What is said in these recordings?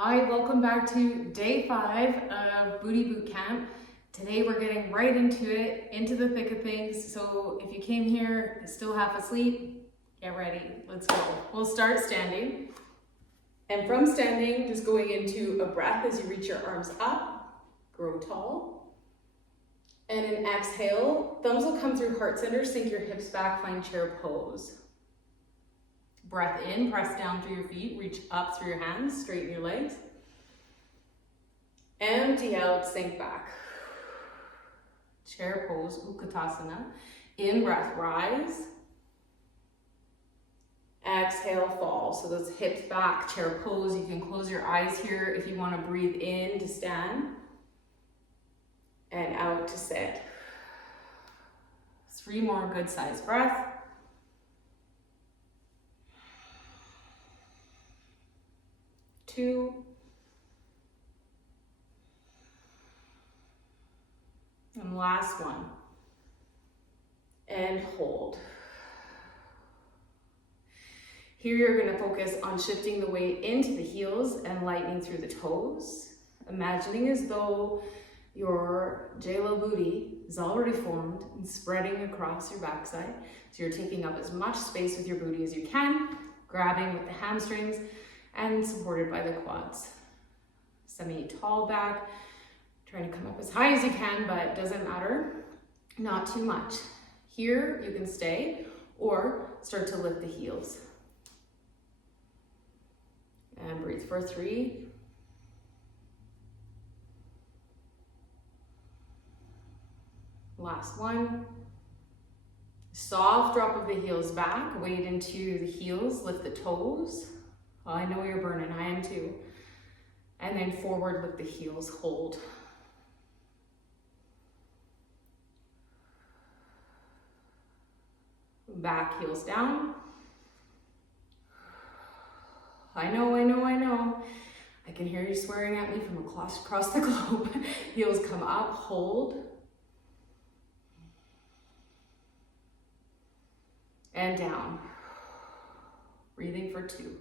Hi, welcome back to day 5 of Booty Bootcamp. Today we're getting right into it, into the thick of things. So if you came here still half asleep, get ready, let's go. We'll start standing. And from standing, just going into a breath as you reach your arms up, grow tall. And an exhale, thumbs will come through heart center, sink your hips back, find chair pose. Breath in, press down through your feet, reach up through your hands, straighten your legs. Empty out, sink back. Chair pose, Utkatasana. In breath, rise. Exhale, fall. So those hips back, chair pose. You can close your eyes here if you want to breathe in to stand. And out to sit. 3 more good sized breaths. 2. And last one. And hold. Here you're going to focus on shifting the weight into the heels and lightening through the toes. Imagining as though your J-Lo booty is already formed and spreading across your backside. So you're taking up as much space with your booty as you can, grabbing with the hamstrings and supported by the quads. Semi-tall back, trying to come up as high as you can, but it doesn't matter, not too much. Here you can stay or start to lift the heels. And breathe for 3. Last one. Soft drop of the heels back, weight into the heels, lift the toes. Oh, I know you're burning, I am too. And then forward, lift the heels, hold. Back, heels down. I know. I can hear you swearing at me from across the globe. Heels come up, hold. And down. Breathing for 2.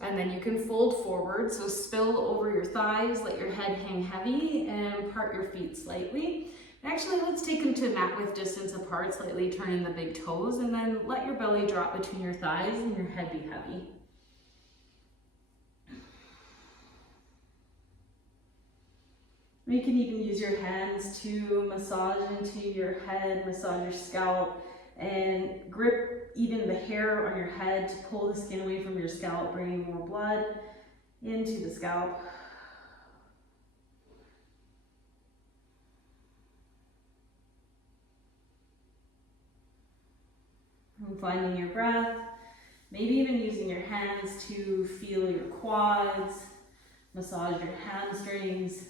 And then you can fold forward, so spill over your thighs, let your head hang heavy, and part your feet slightly. Actually, let's take them to mat width distance apart, slightly turning the big toes, and then let your belly drop between your thighs and your head be heavy. You can even use your hands to massage into your head, massage your scalp, and grip even the hair on your head to pull the skin away from your scalp, bringing more blood into the scalp. And finding your breath, maybe even using your hands to feel your quads, massage your hamstrings,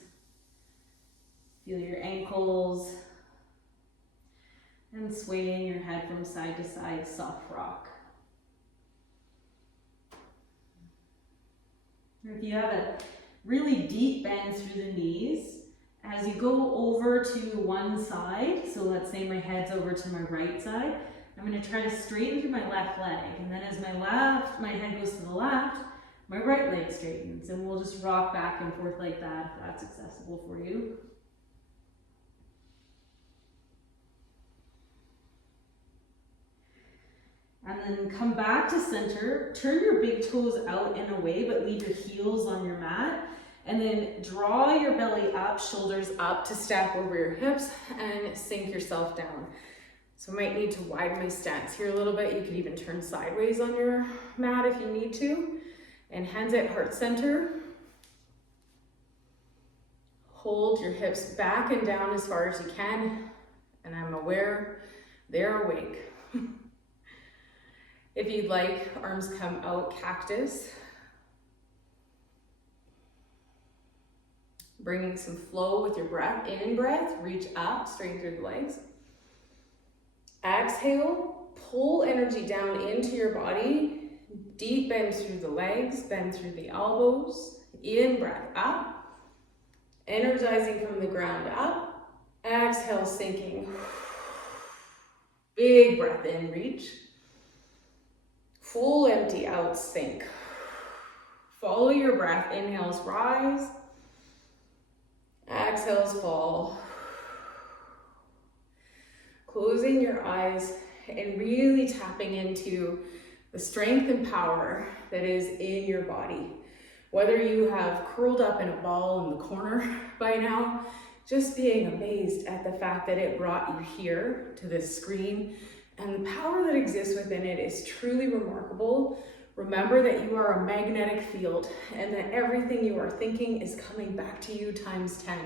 feel your ankles, and swaying your head from side to side, soft rock. If you have a really deep bend through the knees, as you go over to one side, so let's say my head's over to my right side, I'm going to try to straighten through my left leg. And then as my head goes to the left, my right leg straightens. And we'll just rock back and forth like that if that's accessible for you. And then come back to center, turn your big toes out and away, but leave your heels on your mat. And then draw your belly up, shoulders up to stack over your hips and sink yourself down. So I might need to widen my stance here a little bit. You could even turn sideways on your mat if you need to. And hands at heart center. Hold your hips back and down as far as you can. And I'm aware they're awake. If you'd like, arms come out, cactus. Bringing some flow with your breath. In breath, reach up, straighten through the legs. Exhale, pull energy down into your body. Deep bend through the legs, bend through the elbows. In breath, up. Energizing from the ground up. Exhale, sinking. Big breath in, reach. Full empty out, sink. Follow your breath. Inhales, rise. Exhales, fall. Closing your eyes and really tapping into the strength and power that is in your body. Whether you have curled up in a ball in the corner by now, just being amazed at the fact that it brought you here to this screen, and the power that exists within it is truly remarkable. Remember that you are a magnetic field and that everything you are thinking is coming back to you times 10.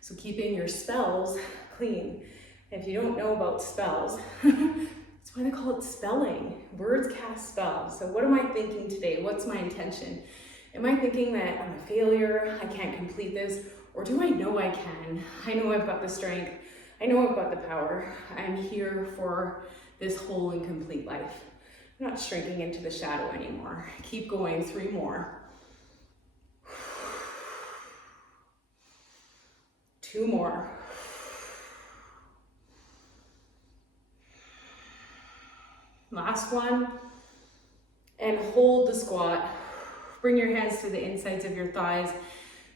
So keeping your spells clean. If you don't know about spells, that's why they call it spelling. Words cast spells. So what am I thinking today? What's my intention? Am I thinking that I'm a failure? I can't complete this? Or do I know I can? I know I've got the strength. I know I've got the power. I'm here for this whole and complete life. I'm not shrinking into the shadow anymore. Keep going, 3 more. 2 more. Last one. And hold the squat. Bring your hands to the insides of your thighs.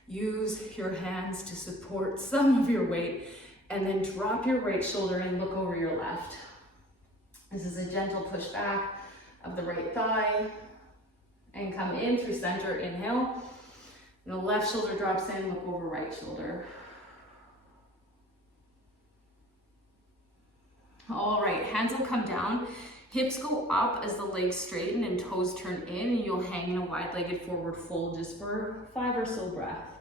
Use your hands to support some of your weight. And then drop your right shoulder and look over your left. This is a gentle push back of the right thigh. And come in through center, inhale. And the left shoulder drops in, look over right shoulder. All right, hands will come down. Hips go up as the legs straighten and toes turn in, and you'll hang in a wide-legged forward fold just for 5 or so breaths.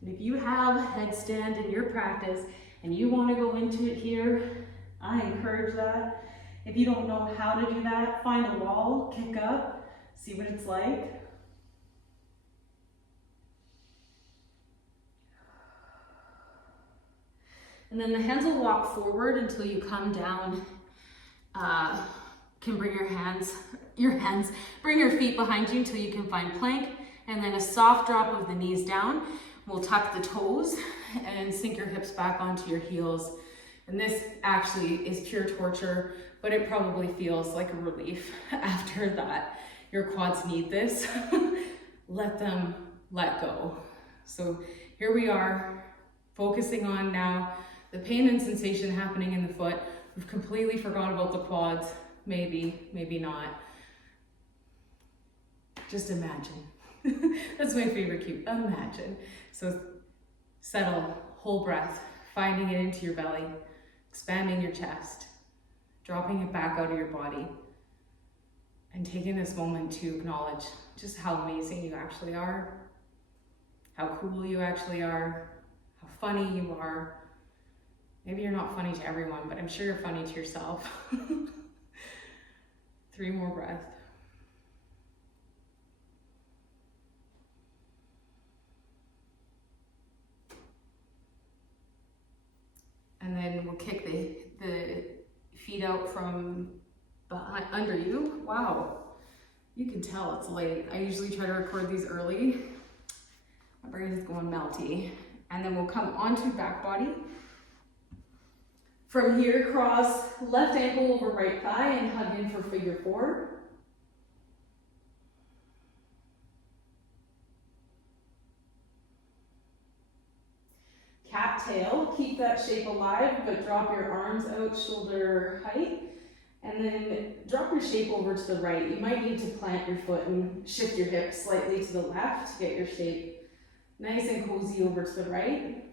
And if you have headstand in your practice and you want to go into it here, I encourage that. If you don't know how to do that, find a wall, kick up, see what it's like. And then the hands will walk forward until you come down. Can bring bring your feet behind you until you can find plank. And then a soft drop of the knees down. We'll tuck the toes and sink your hips back onto your heels. And this actually is pure torture, but it probably feels like a relief after that. Your quads need this. Let them let go. So here we are, focusing on now the pain and sensation happening in the foot. We've completely forgot about the quads. Maybe, maybe not. Just imagine. That's my favorite cue, imagine. So settle, whole breath, finding it into your belly, expanding your chest, dropping it back out of your body, and taking this moment to acknowledge just how amazing you actually are, how cool you actually are, how funny you are. Maybe you're not funny to everyone, but I'm sure you're funny to yourself. 3 more breaths. And then we'll kick the feet out from behind, under you. Wow, you can tell it's late. I usually try to record these early. My brain is going melty. And then we'll come onto back body. From here, cross left ankle over right thigh and hug in for figure 4. Cat tail, keep that shape alive, but drop your arms out shoulder height. And then drop your shape over to the right. You might need to plant your foot and shift your hips slightly to the left to get your shape nice and cozy over to the right.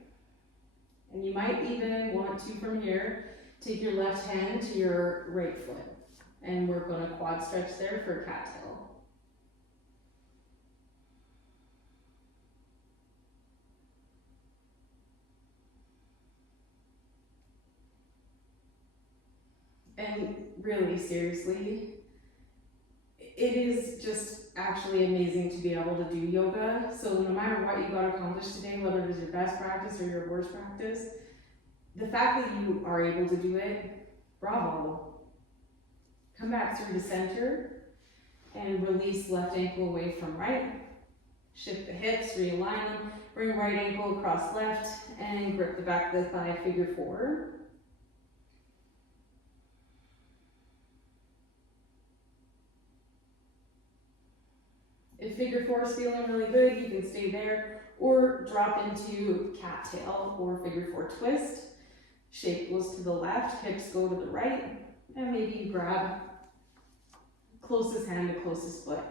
And you might even want to, from here, take your left hand to your right foot and work on a quad stretch there for cat tail. And really, seriously, it is just actually amazing to be able to do yoga. So no matter what you got accomplished today, whether it is your best practice or your worst practice, the fact that you are able to do it, bravo. Come back through to center and release left ankle away from right. Shift the hips, realign them, bring right ankle across left and grip the back of the thigh, figure 4. If figure four is feeling really good, you can stay there or drop into cattail or figure four twist. Shape goes to the left, hips go to the right, and maybe you grab closest hand to closest foot.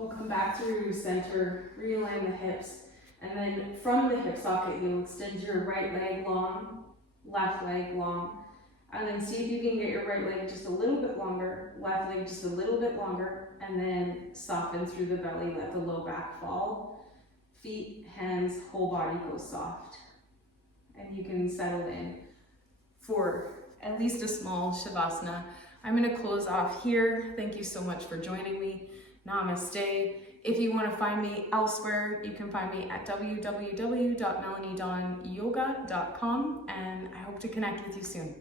We'll come back through center, realign the hips, and then from the hip socket, you'll extend your right leg long, left leg long, and then see if you can get your right leg just a little bit longer, left leg just a little bit longer, and then soften through the belly, let the low back fall. Feet, hands, whole body goes soft. And you can settle in for at least a small Shavasana. I'm gonna close off here. Thank you so much for joining me. Namaste. If you want to find me elsewhere, you can find me at www.melaniedonyoga.com, and I hope to connect with you soon.